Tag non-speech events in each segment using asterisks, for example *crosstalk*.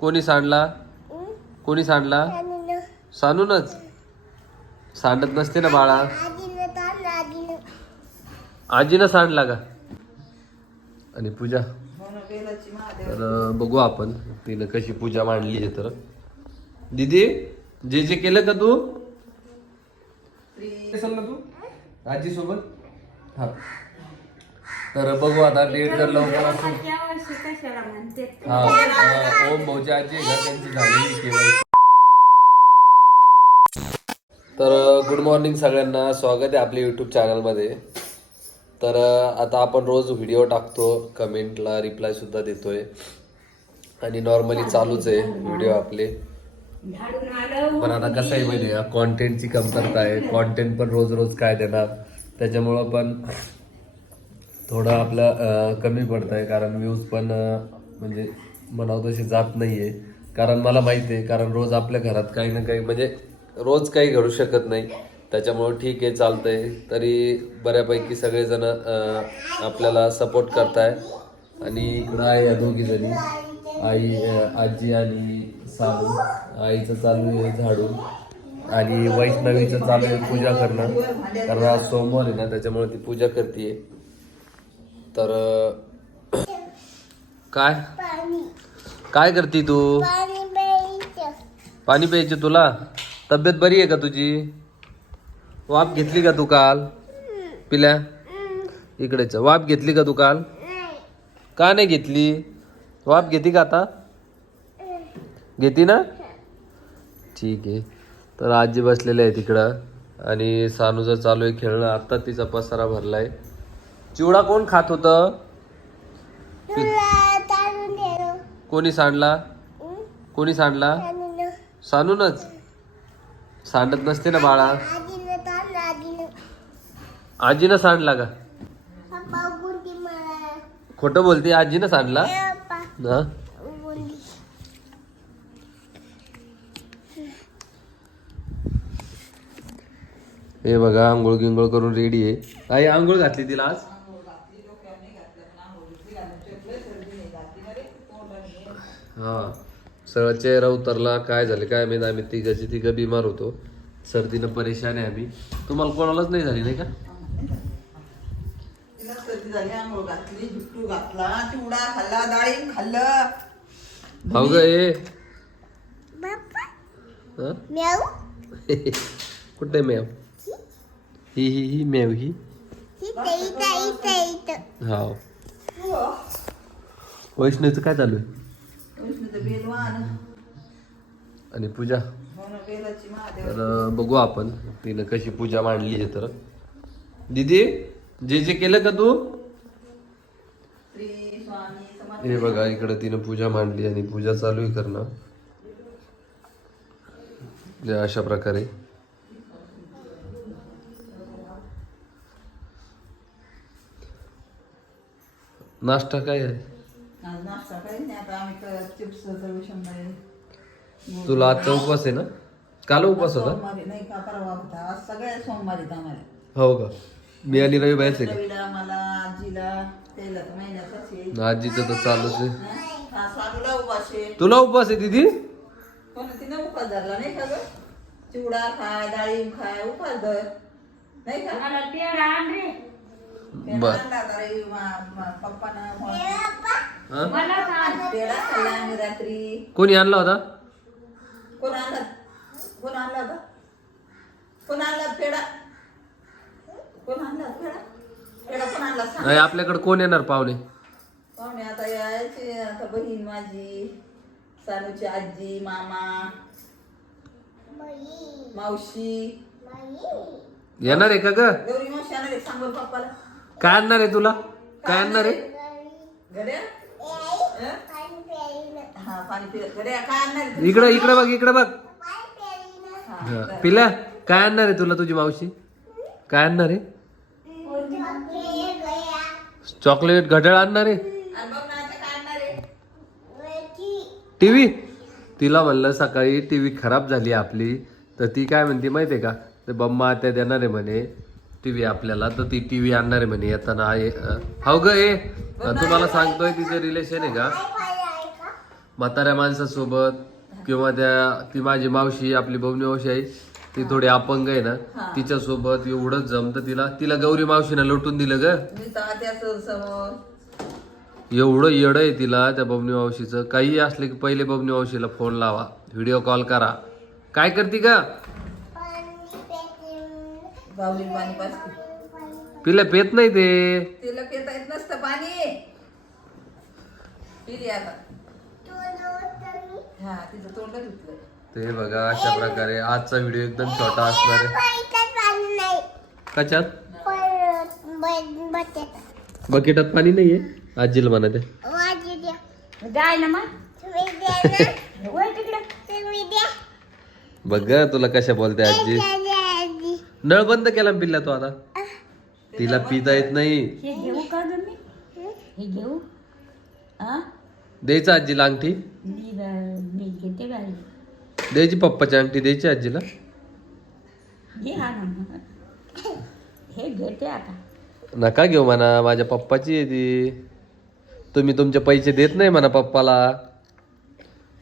कोणी सांडला? कोणी सांडला? सांडूनच. सांडत नसते ना बाळा. आजीनं सांडला का? आणि पूजा. तर बघू आपण. तिनं कशी पूजा मांडली आहे तर. दीदी जे जे केलं का तू? ना तू. आजी सोबत हा. तर बघू आता डेट तर लवकर असू हा ओम भाऊची आजी आहे का त्यांची केवायसी. तर गुड मॉर्निंग सगळ्यांना. स्वागत आहे आपल्या यूट्यूब चॅनलमध्ये तर आता आपण रोज व्हिडिओ टाकतो. कमेंटला रिप्लाय सुद्धा देतोय. आणि नॉर्मली चालूच आहे व्हिडिओ आपले. पण आता कसं आहे माहिती कॉन्टेंटची कमतरता आहे. कॉन्टेंट पण रोज रोज काय देणार? त्याच्यामुळं पण थोडं आपला कमी पडत आहे कारण व्ह्यूज पण म्हणजे म्हणावं तशी जात नाही आहे कारण मला माहिती आहे कारण रोज आपल्या घरात काही ना काही म्हणजे रोज काही घडू शकत नाही. त्याच्यामुळं ठीक आहे चालतं आहे तरी बऱ्यापैकी सगळेजण आपल्याला सपोर्ट करताय. आणि इकडं आहे या दोघीजणी आई आजी आणि सालू आईचं चालू आहे झाडू. आणि वैष्णवीचं चालू आहे पूजा करणं. कारण आज सोमवार आहे ना त्याच्यामुळे ती पूजा करते तर काय? काय करते तू? पाणी प्यायचे तुला? तब्येत बरी आहे का तुझी? वाफ घेतली का तू काल? पिल्या? इकडेच वाफ घेतली का तू काल? का नाही घेतली? वाफ घेती का आता? घेती ना? ठीक आहे. तर आजी बसलेले आहे तिकडं. आणि सानूचं चालू आहे खेळणं. आत्ता तिचा पसारा आहे चिवडा कोण खात होतं? कोणी सांडला? कोणी सांडला? सांडूनच. सांडत नसते ना बाळा. आजीनं सांडला का? खोटं बोलते आजीनं सांडला? हा? हे बघा आंघोळ गिंघोळ करून रेडी आहे. आई आंघोळ घातली तिला आज? हा. सगळा चेहरा उतरला काय झाले काय माहिती आम्ही तिघाची तिघं बिमार होतो. सर्दीनं परेशान आहे आम्ही. तुम्हाला कोणालाच नाही झाली नाही का? तिला सर्दी झाली आंघोळ घातली झुट्टू घातला चिवडा खाल्ला डाळिंब खाल्लं. भाऊ ग हा? *laughs* कुठे मेव ही ही ही मेव ही. हा वैष्णवीचं काय चालू आहे? आणि पूजा. हो ना बेलाची महादेव. तर बघू आपण तिनं कशी पूजा मांडली आहे तर. दीदी जे जे केलं का तू? श्री स्वामी समर्थ. हे बघा इकडे तिनं पूजा मांडली आणि पूजा चालू आहे करणं. अशा प्रकारे. नाश्ता काय आहे? आज नाश्ता काही नाही आता आम्ही क- चिप्स तळू शंभर तुला आजचा उपवास आहे ना? काल उपवास होता? सोमवारी नाही का? परवा होता. आज सगळ्या सोमवारी आम्हाला. हो का? मी आणि रवी बाहेरच आहे रवीला मला आजीला त्याला तर आहे. का आजीचं तर चालूच आहे. हा? स्वामीला उपाशी तुला उपवास आहे दीदी? पण तिने उपास धरला नाही का ग? चिवडा खाय डाळिंब खाय उपास धर. नाही का? रे. हा? रात्री. कोणी आणला होता? कोण आणला? कोण आणला होता? कोण आणला कोण आणला कोण आणला? नाही आपल्याकडे कोण येणार पाहुणे? पाहुणे आता यायची आता बहीण माझी सानूची आजी मामा मावशी. येणार आहे का ग? गौरी मावशी आणणार आहे सांग बरं पप्पाला. काय आणणार आहे तुला? काय आणणार आहे? घड्या हं? पाणी पिलं. घड्या काय आणणार आहे? इकडे इकडे बघ इकडे बघ. हा, हा. पिल्या? काय आणणार आहे तुला तुझी मावशी? काय आणणार आहे? चॉकलेट घड्याळ आणणार आहे? आणि बघ ना आता काय आणणार आहे? टीव्ही? तिला म्हणलं सकाळी टीव्ही खराब झाली आपली. तर ती काय म्हणते माहितीये का? ते बम्मा त्या देणार आहे म्हणे. टीव्ही आपल्याला तर ती टीव्ही आणणार आहे म्हणे. येताना आहे अं, हो ग ए तुम्हाला सांगतोय तिचं रिलेशन आहे का? म्हाताऱ्या माणसासोबत किंवा त्या ती माझी मावशी आपली बवनी मावशी आहे ती थोडी अपंग आहे ना. तिच्यासोबत एवढंच जमतं तिला. तिला गौरी मावशीनं लुटून दिलं ग. एवढं येडं आहे तिला त्या बबनी मावशीचं. काही असले की पहिले बबनी मावशीला फोन लावा व्हिडिओ कॉल करा. काय करते का बावली पाणी पाजते पिला पेत नाही ते. तिला पिता येत नसतं पाणी. पिली आता. हा तिचं तोंड धुतलं. ते बघा अशा प्रकारे आजचा व्हिडिओ एकदम छोटा असणार आहे. कशात? बकेटात पाणी नाहीये? आजीला म्हणा ते. जाय ना मग. *laughs* वय तिकडे. बघ ग, तुला कशा बोलते आजी. नळ बंद केला ना पिल्ला तो आता? तिला पिता येत नाही. हे घेऊ का ग मी हे घेऊ? हा द्यायचं आजीला अंगठी? मी मी घेते बाई. द्यायची पप्पाची अंगठी द्यायची आजीला? घे हा ना. हे घेते आता. नका घेऊ म्हणा माझ्या पप्पाची आहे ती. तुम्ही तुमचे पैसे देत नाही म्हणा पप्पाला.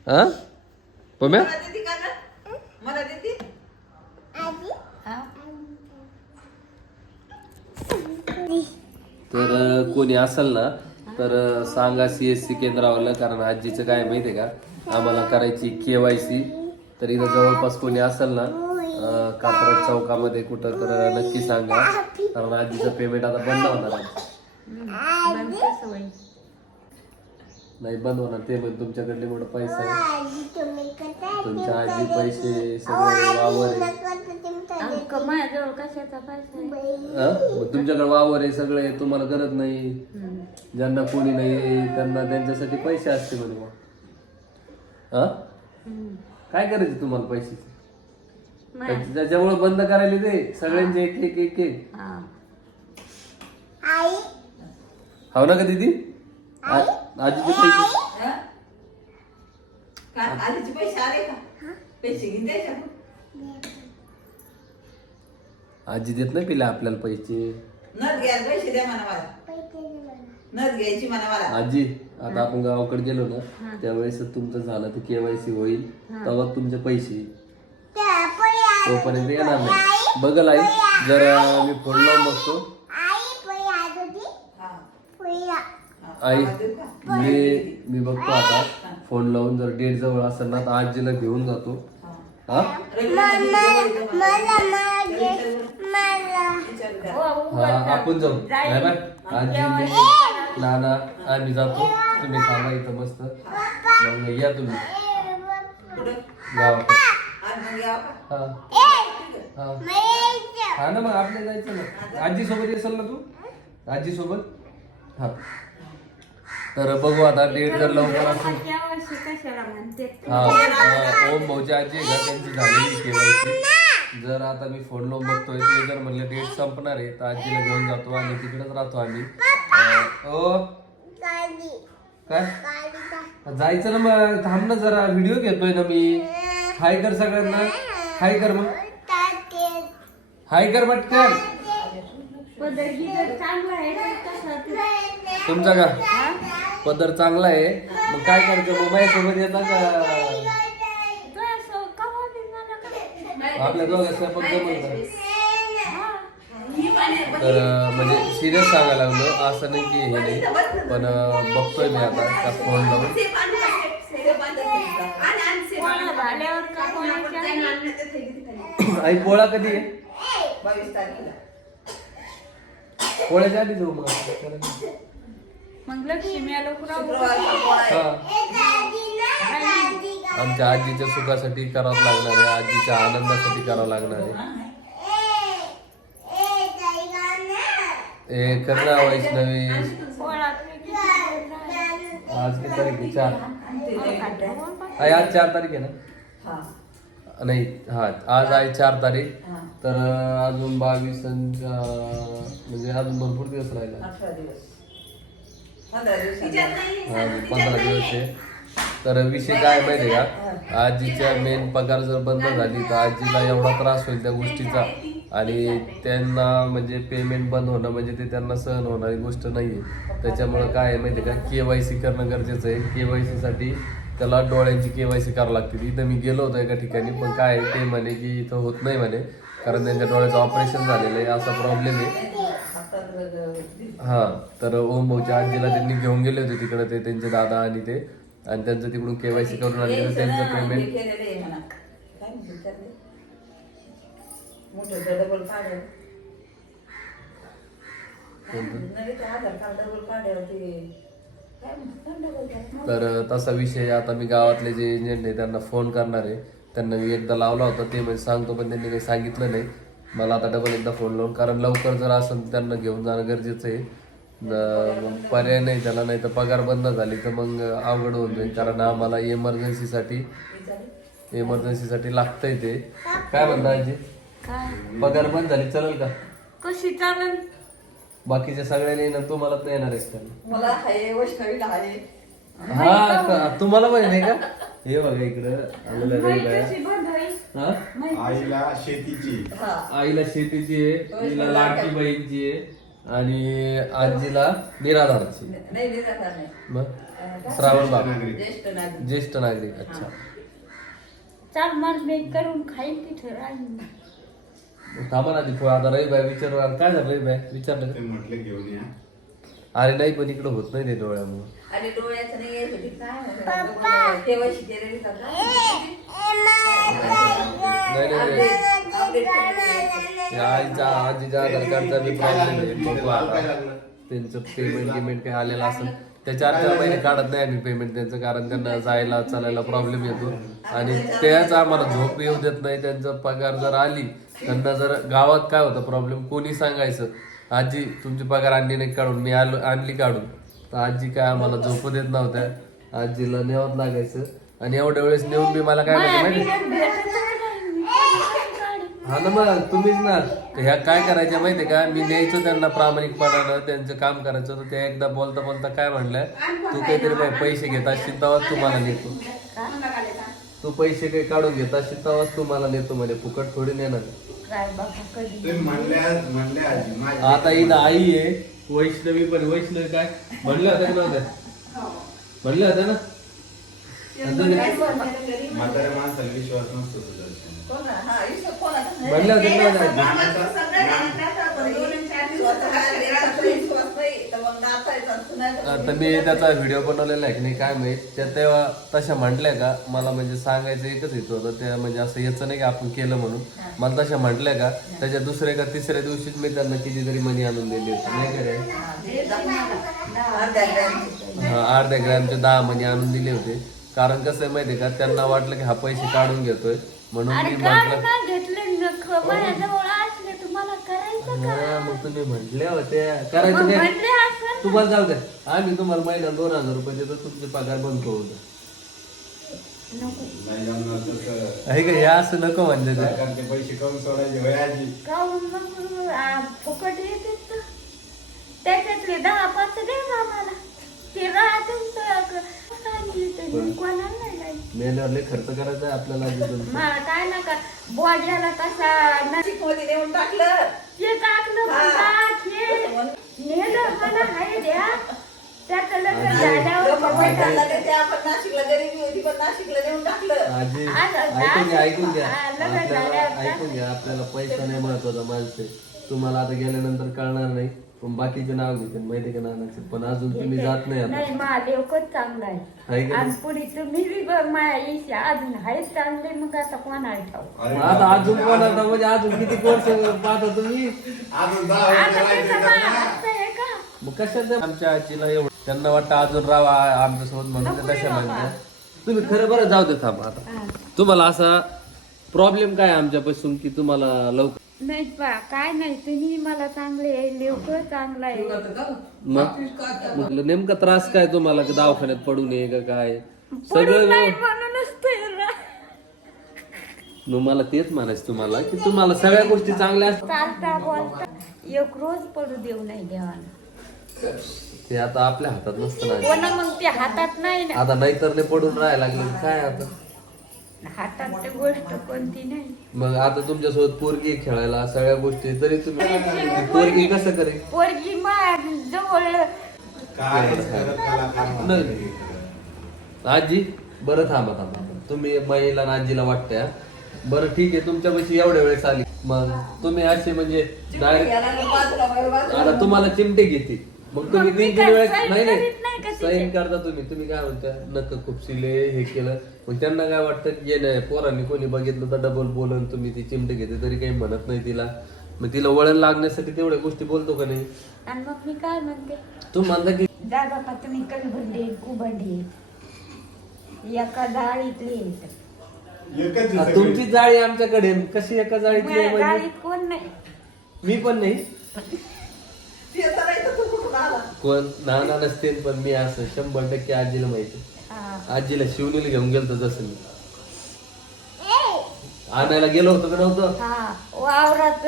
हा पम्या मला देते का ग मला देते हा तर कोणी असेल ना तर सांगा सी एस सी केंद्रावाला कारण आजीचं काय माहिती आहे का? आम्हाला करायची के वाय सी. तर इथं जवळपास कोणी असेल ना अं, कात्रज चौकामध्ये कुठं तर नक्की सांगा. कारण आजीचं पेमेंट आता बंद होणार आहे. नाही बंद होणार ते म्हणजे तुमच्याकडले मोठा पैसा आहे तुमच्या आजी पैसे सगळे वावर आहे अंक माझ्याजवळ कशाचा पैसा आहे? हा? मग तुमच्याकडे वावर आहे सगळे तुम्हाला गरज नाही. ज्यांना कोणी नाही त्यांना त्यांच्यासाठी पैसे असते म्हणे मग. हा हम्म. काय करायचे तुम्हाला पैसे त्याच्यामुळे बंद करायला ते सगळ्यांचे एक एक एक एक हा. ना का दीदी? आ- आजीचे पैसे? हा? का? आधीचे पैसे आले का? पैसे घेऊन द्यायचे आपण. आजी देत नाही पिला आपल्याला पैसे. नथ घ्यायला पैसे द्या म्हणा मला. नथ घ्यायची म्हणा मला. आजी आता आपण गावाकडे गेलो ना त्यावेळेस तुमचं झालं तर केवायसी होईल. तेव्हा तुमचे पैसे. तोपर्यंत येणार नाही. बघल आई जर मी फोन लावून बघतो हा. आई मी मी बघतो आता. फोन लावून जर डेट जवळ असेल ना तर आजीला घेऊन जातो. हा. हो, आपण जाऊ. नाही बाय आजी मी नाना आम्ही जातो. तुम्ही थांबा इथं मस्त. मग या तुम्ही? हा हा. हा. ना मग आपल्याला जायचं ना. आजी सोबत येसल ना तू? आजी सोबत हा. तर बघू आता डेट जर लवकर असेल. हा ओम भाऊची आजी का त्यांची झालेली जर आता मी फोन लावून बघतोय ते जर म्हणलं डेट संपणार आहे तर आजीला घेऊन जातो आणि तिकडेच राहतो आम्ही. ओ! काय? जायचं ना मग थांब ना जरा व्हिडिओ घेतोय ना मी. हाय कर सगळ्यांना. हाय कर मग. हाय कर पटकन. तुमचा का? पदर चांगला आहे. मग काय करतो? मग माझ्यासोबत येता का? आपल्या जमल का हा. तर म्हणजे सिरियस सांगायला लागलो. असं नाही की हे नाही. पण बघतोय मी आता त्या फोन लावून. आई पोळा कधी आहे? पोळ्याच्या आधी जाऊ मग. मग लक्ष्मी आलो आहे. आमच्या आजीच्या सुखासाठी करावं लागणार आहे आजीच्या आनंदासाठी करावं लागणार आहे ए कर ना वैष्णवी? आज किती तारीख आहे चार. आई आज चार तारीख आहे ना हा. नाही हा आज आहे चार तारीख. तर अजून बावीस म्हणजे अजून भरपूर दिवस राहिला अठरा दिवस पंधरा दिवस आहे. तर विषय काय माहिती आहे का? आजीच्या मेन पगार जर बंद झाली तर आजीला एवढा त्रास होईल त्या गोष्टीचा. आणि त्यांना म्हणजे पेमेंट बंद होणं म्हणजे ते त्यांना सहन होणारी गोष्ट नाही आहे त्याच्यामुळं काय आहे माहिती आहे का? के वाय सी करणं गरजेचं आहे. के वाय सीसाठी त्याला डोळ्यांची केवायसी करावं लागते. इथं मी गेलो होतो एका ठिकाणी पण काय आहे, ते म्हणे की इथं होत नाही म्हणे. कारण त्यांच्या डोळ्याचं ऑपरेशन झालेलं आहे असा प्रॉब्लेम आहे. हा तर ओम भाऊच्या आजीला त्यांनी घेऊन गेले होते तिकडे ते त्यांचे दादा आणि ते. आणि त्यांचं तिकडून केवायसी करून आणलेलं त्यांचं पेमेंट तर तसा विषय आता मी गावातले जे एजंट आहे त्यांना फोन करणार आहे. त्यांना मी एकदा लावला होता ते म्हणजे सांगतो पण त्यांनी काही सांगितलं नाही. मला आता डबल एकदा फोन लावून कारण लवकर जर असेल त्यांना घेऊन जाणं गरजेचं आहे. न- मग पर्याय नाही त्याला नाही तर पगार बंद झाली तर मग अवघड होऊन जाईल कारण आम्हाला इमर्जन्सीसाठी इमर्जन्सीसाठी लागतंय ते. काय म्हणता आजी? काय? पगार बंद झाली चालेल का? कशी चालन बाकीच्या सगळ्यांनी येणार तुम्हाला तर येणार आहे मला वैष्णवीला हा का- तुम्हाला पण नाही का? हे बघा इकडं आहे? हा? आईला शेतीची. हा. आईला शेतीची आहे तिला लाडकी बहीणची आहे आणि आजीला निराधाराची नाही नाही मग श्रावण बाब. ज्येष्ठ नागरिक. ज्येष्ठ नागरिक अच्छा. चाल मला मी करून तिथं राहीन. थांबा ना आता रविबाई काय झालं रविबाई विचारलं ते म्हटलं घेऊन या. का अरे नाही पण इकडं होत नाही ते डोळ्यामुळे. आणि डोळ्याचं नाही काय या आईच्या आजीच्या आधार कार्डचा बी प्रॉब्लेम आहे. बघू आता त्यांचं पेमेंट गिमेंट काही आलेलं असेल त्या चार चार महिने काढत नाही आम्ही पेमेंट त्यांचं कारण त्यांना जायला चालायला प्रॉब्लेम येतो. आणि त्याच आम्हाला झोप येऊ देत नाही त्यांचं पगार जर आली त्यांना जर गावात काय होतं प्रॉब्लेम कोणी सांगायचं आजी तुमची पगार आणली नाही काढून मी आलो आणली काढून. तर आजी काय आम्हाला झोपू देत नव्हत्या. आजीला नेवत लागायचं. आणि एवढ्या वेळेस नेऊन बी मला काय म्हणते माहिती हा ना मग तुम्हीच ना. ह्या काय करायच्या माहितीये का? मी न्यायचो त्यांना प्रामाणिकपणानं त्यांचं काम करायचं तर ते एकदा बोलता बोलता काय म्हणलं तू काहीतरी पैसे घेत असशील तेव्हाच तुम्हाला नेतो. तू पैसे काही काढून घेत असशील तेव्हाच तुम्हाला नेतो म्हणे फुकट थोडी नेणार. आता इथं आई आहे. वैष्णवी पण वैष्णवी काय? म्हणलं होतं का नव्हतं? म्हणलं होतं ना? म्हाताऱ्या माणसाला विश्वास नसतो सुदर्शन कोण हा. म्हणलं होतं आता मी त्याचा व्हिडिओ बनवलेला आहे की नाही काय माहीत. त्या तेव्हा तशा म्हटल्या का मला म्हणजे सांगायचं एकच येत होतं त्या म्हणजे असं याचं नाही की आपण केलं म्हणून. मला तशा म्हटल्या का त्याच्या दुसऱ्या का तिसऱ्या दिवशीच मी त्यांना कितीतरी मनी आणून दिली होती. नाही का रे? हा, अर्ध्या ग्रॅमचे दहा मनी आणून दिले होते. कारण कसं आहे माहितीये का त्यांना वाटलं की हा पैसे काढून घेतोय. म्हणून मी म्हटलं हा, मग तुम्ही म्हटल्या होत्या करायचं मग काय म्हणले असं तुम्हाला जाऊ द्या. आम्ही तुम्हाला महिना दोन हजार रुपये देतो तुमचे पगार बंद करू द्या. नाही जमणार तसं आहे का हे असं नको म्हणजे ते. सरकारचे पैसे कमी सोडायचे होय आजी? काहून मग आ, फुकट येते तर. त्याच्यातले दहा पाच दे ना आम्हाला. ते राहतून कोणाला. मेल्यावर लय खर्च करायचा आहे आपल्याला. मला काय नका बॉड्याला कसा न- मध्ये नेऊन टाकलं. टाकलं म्हणतात, हे नेलं मला हाय द्या. लग्न झाल्यावर आपण नाशिकला गरीबी होती पण नाशिकला नेऊन टाकलं. आजी आज- ऐकून घ्या ऐकून घ्या. हा, लग्न आपल्याला झाल्यावर का? ऐकून घ्या आपल्याला पैसा नाही *laughs* महत्त्वाचा माणसे तुम्हाला आता गेल्यानंतर कळणार नाही. पण बाकीचे नाव घेते माहिती का नानाचे? पण अजून तुम्ही जात नाही आता. नाही मा लेवकच चांगला आहे. आहे का आणि पुढे तुम्ही बी बघ माझ्या ईशा अजून आहेच चांगले मग आता कोणाला ठाऊ आता अजून आता म्हणजे अजून किती वर्ष पाहता तुम्ही? अजून दहा आता वर्ष त्याचं राहायचं काय ना. असं आहे का? मग कशात आमच्या आजीला एवढं त्यांना वाटतं अजून राहा आमच्यासोबत म्हणून ते तशा म्हणतात. तुम्ही खरं बरं जाऊ दे थांबा आता. हा. तुम्हाला असा प्रॉब्लेम काय आहे आमच्यापासून की तुम्हाला लवकर नाही बा काय नाही तुम्ही मला चांगले आहे लेवकर चांगला आहे. मग? म्हटलं नेमका त्रास काय तुम्हाला की दवाखान्यात पडू नये का काय? पडून सगळं नाही म्हणूनच मग मला तेच म्हणायचं तुम्हाला की तुम्हाला सगळ्या गोष्टी चांगल्या असतात. चालता बोलता. एक रोज पडू देऊ नाही देवाना ते आता आपल्या हातात नसतं ना. कोणा मग ते हातात नाही ना. आता नाहीतर नाही पडून राहायला लागले काय आता? हातात ते गोष्ट कोणती नाही. मग आता तुमच्यासोबत पोरगी खेळायला सगळ्या गोष्टी. तरी तुम्ही ती पोरगी कसं करेल? पोरगी मा जवळ. काय? आजी बरं थांबा थांबा तुम्ही महिला आणि आजीला वाटतंय हा? बरं ठीक आहे. तुमच्यापाशी एवढ्या वेळेस आली. मग तुम्ही असे म्हणजे डायरेक्ट. आता तुम्हाला चिमटे घेते मग तुम्ही तीन तीन काय वेळेस sign नाही करीत नाही का नाही तिचे? साईन करता तुम्ही. तुम्ही काय म्हणता? नक खुपसिले हे केलं. मग त्यांना काय वाटतं की ये नाही पोरांनी कोणी बघितलं तर डबल बोलन तुम्ही ती चिमटे घेते तरी काही म्हणत नाही तिला. मग तिला वळण लागण्यासाठी तेवढ्या गोष्टी बोलतो का नाही? आणि मग मी काय म्हणते? तू म्हणता की जा बापा तुम्ही कलबंडी कुबंडी एका डाळीतली आहेत. एकच आहे आ, सगळी. तुमची जाळी आमच्याकडे आहे. कशी एका जाळीतली आहे माझ्या म्हणजे? कोण नाही? मी पण नाही ती आता नाही तर तू कुठून आला कोण नाना नसते पण मी असं शंभर टक्के आजीला माहिती. आजीला शिवणीला घेऊन गेलतो जसं मी. आणायला गेलो होतो का नव्हतं? हा. वावरात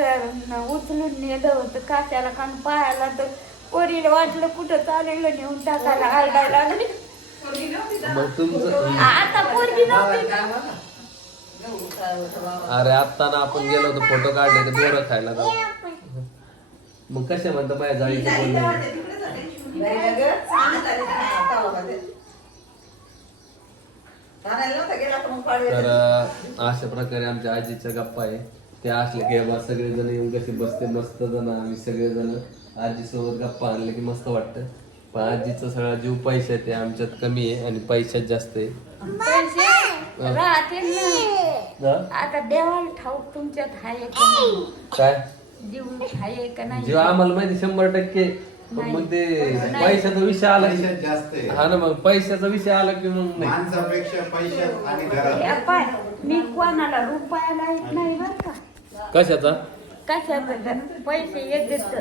उचलून नेलं होतं काशाला कान पायाला तर पोरीला वाटलं कुठं चालेलं नेऊन टाकायला आरडायला लागली. मग तुमचं आता पोरगी नव्हती. अरे आता ना आपण गेलो होतो फोटो काढले ते बोरं खायला जाऊ. मग कशा म्हणता माझ्या जाळीचे बोल नाही तर अशा प्रकारे आमच्या आजीच्या गप्पा आहे. ते असले की बा सगळेजण येऊन कसे बसते मस्त जण आम्ही सगळेजण आजी सोबत गप्पा आणले की मस्त वाटतं. पण आजीचा सगळा जीव पैशात आहे आमच्यात कमी आहे आणि पैशात जास्त आहे. पैसे? राहते ना? आता देवाला ठाऊक तुमच्यात आहे का नाही? काय? जीव आहे का नाही? जीव आम्हाला माहिती शंभर टक्के. पण मग ते पैशाचा विषय आला की पैशात जास्त आहे. हा ना मग पैशाचा विषय आला की मग नाही. माणसापेक्षा पैशात आणि हे पाय, मी कोणाला रुपयाला येत नाही बर का? कशाचा? कशाबद्दल पैसे येत देत.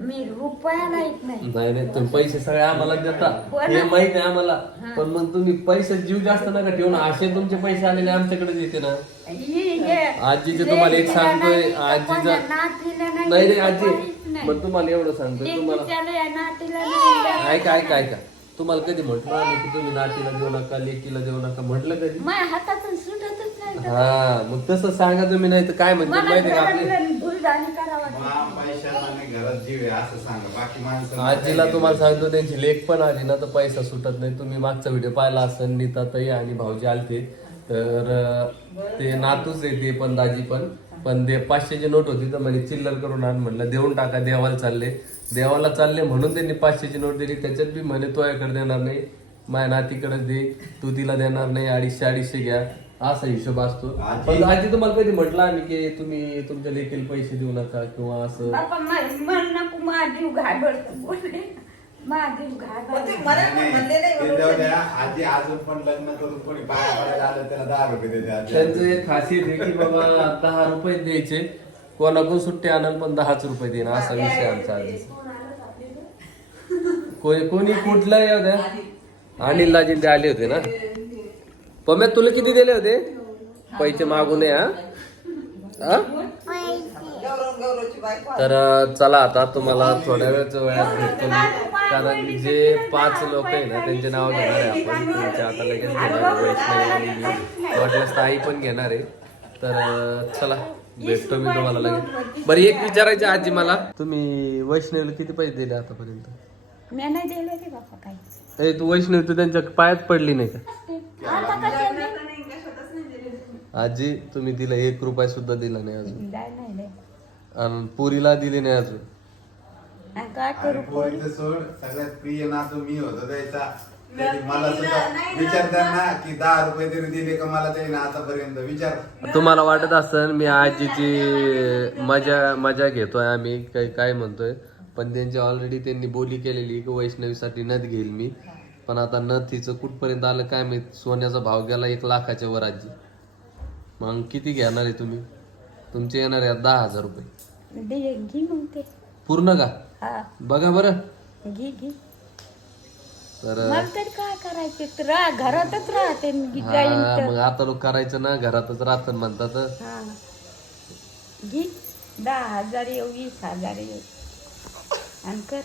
मी रुपयाला येत नाही. नाही नाही तुम्ही पैसे सगळे आम्हाला देता. हो ना. हे माहीत आहे आम्हाला. पण मग तुम्ही पैसे जीव जास्त नका ठेवून असे तुमचे पैसे आलेले आमच्याकडेच येते ना. आजीचे तुम्हाला एक सांगतोय नाही, आजीचा नाही, नाही नाही आजी. नाही. मग तुम्हाला एवढं सांगतोय तुम्हाला लेकीच्याला या नातीला नाही ऐका ऐका ऐका. तुम्हाला कधी म्हटलं आम्ही की तुम्ही नातीला देऊ नका लेकीला देऊ नका म्हटलं कधी? माझ्या हातातून सुटतच नाही तर. हा मग तसं सांगा तुम्ही नाही तर काय म्हणते मला माहिती का आपले घरातलं धुळधाणी करावं वाटतं. मा- पैशात आणि घरात जीव आहे असं सांगा. बाकी माणसं आजीला तुम्हाला सांगतो त्यांची लेख पण आली ना तर पैसा सुटत नाही. तुम्ही मागचा व्हिडिओ पाहिला असेल नीताताई आणि भाऊजी आलते. तर अं, ते नातूच आहे ते पण दाजी पण. पण ते पाचशेची नोट होती तर म्हणे चिल्लर करून आण म्हणलं देऊन टाका देवाला चालले. देवाला चालले म्हणून त्यांनी पाचशेची नोट दिली. त्याच्यात बी म्हणे तो याकडे देणार नाही माझ्या नातीकडे दे तू तिला देणार नाही अडीचशे अडीचशे घ्या. असा हिशोब असतो. आजी- पण आजी तुम्हाला कधी म्हटलं आम्ही की तुम्ही तुमच्या लेखील पैसे देऊ नका किंवा असं? बापा मा- मन नको माझीव घाबरत बोलले. माझीव पण ते घाबरत मला पण म्हणले नाही ते बरोबर. जाऊ द्या. आजी अजून पण लग्न करून कोणी पाया पडायला आलं त्याला दहा रुपये देते आजी त्यांचं एक खासियत आहे की बाबा दहा रुपये द्यायचे. कोणाकडून सुट्टी आणाल पण दहाच रुपये देणं असा विषय आमचा कोणी कोणी कुठला येऊ द्या अनिल लाजीन ते आले होते ना? पम्या तुला किती दिले होते? पैसे मागू नये हा. हा? गौरव गौरवची बायको आहे. तर अं, चला आता तुम्हाला थोड्या वेळच वेळात भेटतो मी कारण जे पाच लोक आहे ना त्यांचे नाव घेणार आहे आपण. त्यांच्या आता लगेच घेणार. वैष्णवी वाटल्यास आई पण घेणार आहे. तर चला भेटतो मी तुम्हाला लगेच. बरं एक विचारायचं आजी मला. तुम्ही वैष्णवीला किती पैसे दिले आतापर्यंत? मी नाही दिले रे बापा काही. ए तू वैष्णवी तू त्यांच्या पायात पडली नाही का? आजी तुम्ही तिला एक रुपया सुद्धा दिला नाही अजून. आणि पुरीला दिले नाही अजून. आणि काय आणि करू पोरीचं सोड सगळ्यात प्रिय नातू मी होतो द्यायचा. त्याने मला सुद्धा विचारताना की दहा रुपये तरी दिले का मला त्याने आतापर्यंत विचार. तुम्हाला वाटत असेल मी आजीची मजा मजा घेतोय आम्ही काय काय म्हणतोय. पण त्यांची ऑलरेडी त्यांनी बोली केलेली की वैष्णवीसाठी नथ घेईल मी. पण आता नथ हिचं कुठपर्यंत आलं काय माहीत? सोन्याचा भाव गेला एक लाखाच्या वर आजी. मग किती घेणार आहे तुम्ही? तुमचे येणार आहे दहा हजार रुपये. पूर्ण का? हा. बघा बरं. घे घे. तर मला तरी काय करायचे? तर रा घरातच राहते मी हा, जाईन तर मग आता लोक करायचं ना घरातच राहतात म्हणतात. हा. घे दहा हजार येऊ वीस हजार येऊ. आणि कर.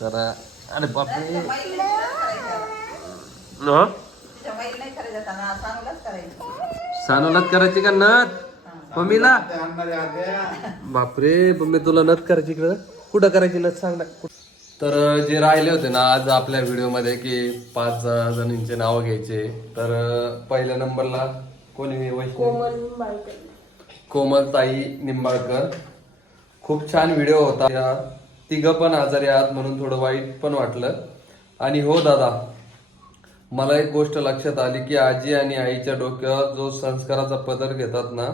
तर अरे बापरे. हं? सानूलाच करायची. का नथ? मम्मीला? बापरे मम्मी तुला नथ करायची इकडं? कुठं करायची नथ सांग? तर जे राहिले होते ना आज आपल्या व्हिडिओमध्ये की पाच जणींचे नावं घ्यायचे. तर पहिल्या नंबरला कोणी वैष्णवी? कोमलताई निंबाळकर. खूप छान व्हिडिओ होता. या तिघं पण आजारी आहात म्हणून थोडं वाईट पण वाटलं. आणि हो दादा मला एक गोष्ट लक्षात आली की आजी आणि आईच्या डोक्यावर जो संस्काराचा पदर घेतात ना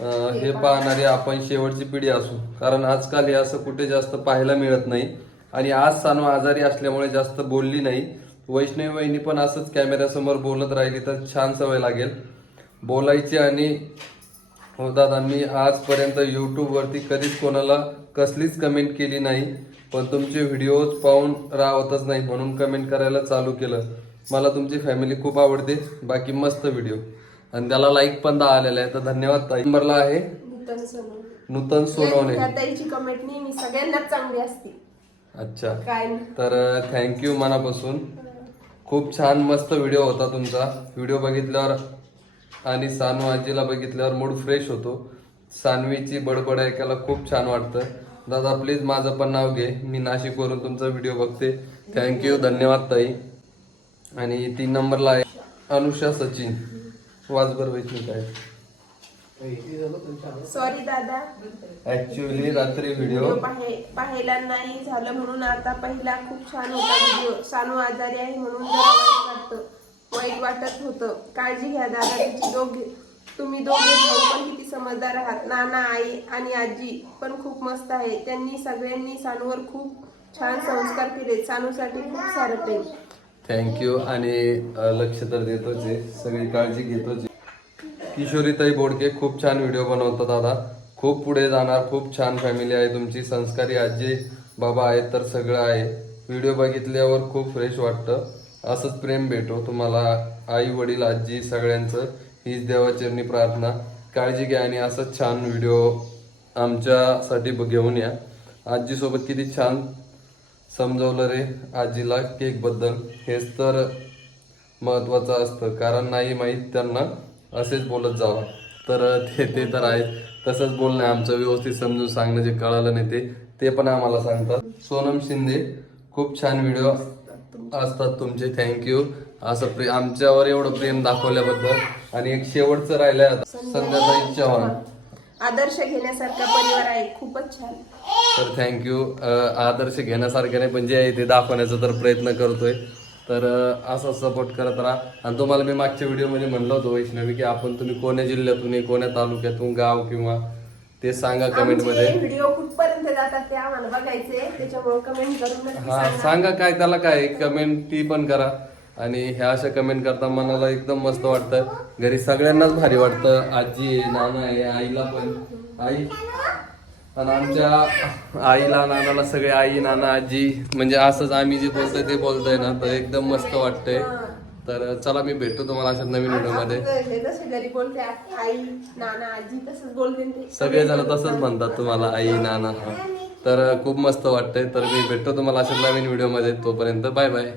हे पाहणारी आपण शेवटची पिढी असू. कारण आजकाल हे असं कुठे जास्त पाहायला मिळत नाही. आणि आज सानू आजारी असल्यामुळे जास्त बोलली नाही. वैष्णवी वहिनी पण असंच कॅमेऱ्यासमोर बोलत राहिली तर छान सवय लागेल. बोलायची आणि हो दादा मी आजपर्यंत यूट्यूबवरती कधीच कोणाला कसलीच कमेंट केली नाही. पण तुमचे व्हिडिओज पाहून राहतच नाही म्हणून कमेंट करायला चालू केलं. मला तुमची फॅमिली खूप आवडते. बाकी मस्त व्हिडिओ आणि त्याला लाईक पण दहा आलेला आहे. तर धन्यवाद ताई. नंबरला आहे? नूतन सोनवणे. नूतन सोनवणे. ह्या ताईची कमेंट नेहमी सगळ्यांनाच चांगली असते. अच्छा. काय. तर थँक्यू मनापासून. खूप छान मस्त व्हिडिओ होता तुमचा. व्हिडिओ बघितल्यावर आणि सानू आजीला बघितल्यावर मूड फ्रेश होतो. सानवीची बडबड ऐकायला खूप छान वाटतं. दादा प्लीज माझं पण नाव घे. मी नाशिकवरून तुमचा व्हिडिओ बघते. थँक्यू धन्यवाद ताई. आणि तीन नंबरला आहे. अनुषा सचिन. वाजबर वैष्णवी काय सॉरी दादा. ऍक्च्युअली रात्री व्हिडिओ व्हिडिओ पाहे- पाहायला नाही झालं म्हणून आता पहिला खूप छान होता व्हिडिओ सानू आजारी आहे म्हणून जरा वाईट वाटतं. वाईट वाटत होतं. काळजी घ्या दादा. तुमची दोघे तुम्ही दोघे भाऊ पण किती समजदार आहात. नाना आई आणि आजी पण खूप मस्त आहे. त्यांनी सगळ्यांनी सानूवर खूप छान संस्कार केले. सानूसाठी खूप सारं प्रेम. थँक्यू आणि लक्ष तर देतोच आहे. सगळी काळजी घेतोच किशोरीताई बोडके खूप छान व्हिडिओ बनवतात दादा. खूप पुढे जाणार खूप छान फॅमिली आहे तुमची. संस्कारी आजी बाबा आहेत तर सगळं आहे. व्हिडिओ बघितल्यावर खूप फ्रेश वाटतं. असंच प्रेम भेटो तुम्हाला आई वडील आजी सगळ्यांचं. हीच देवाचरणी प्रार्थना. काळजी घ्या आणि असंच छान व्हिडिओ आमच्यासाठी ब- घेऊन या. आजीसोबत किती छान समजवलं रे आजीला केकबद्दल हेच तर महत्वाचं असतं. कारण नाही माहीत त्यांना असेच बोलत जावं. तर ते ते तर आहे तसंच बोलणं आमचं व्यवस्थित समजून सांगणं जे कळालं नाही ते ते पण आम्हाला सांगतात. सोनम शिंदे खूप छान व्हिडिओ असतात तुमचे. थँक्यू असं प्रे आमच्यावर एवढं प्रेम दाखवल्याबद्दल. आणि एक शेवटचं राहिलंय आता. संध्याताई चव्हाण. आदर्श घेण्यासारखा परिवार आहे. खूपच छान. तर थँक्यू आदर्श घेण्यासारखे नाही पण जे आहे ते दाखवण्याचा तर प्रयत्न करतोय. तर असा सपोर्ट करत राहा. आणि तुम्हाला मी मागच्या व्हिडिओमध्ये म्हणलं होतं वैष्णवी की आपण तुम्ही कोण्या जिल्ह्यातून आहे कोण्या तालुक्यातून गाव किंवा ते सांगा कमेंटमध्ये आमचे व्हिडिओ कुठपर्यंत जातात ते आम्हाला बघायचे. त्याच्यामुळे कमेंट करून नक्की हा सांगा. सांगा काय त्याला काय कमेंट ती पण करा. आणि ह्या अशा कमेंट करता मनाला एकदम मस्त वाटतं. घरी सगळ्यांनाच भारी वाटतं. आजी आहे नाना आहे आईला पण. आई? आणि आमच्या आईला नानाला सगळे आई नाना आजी म्हणजे असंच आम्ही जे बोलतोय ते बोलतोय ना तर एकदम मस्त वाटतंय. तर चला मी भेटतो तुम्हाला अशा नवीन व्हिडिओमध्ये जसे घरी बोलते आई नाना आजी तसंच म्हणतात तुम्हाला आई नाना तर खूप मस्त वाटतंय. तर मी भेटतो तुम्हाला अशा नवीन व्हिडिओमध्ये तोपर्यंत बाय बाय.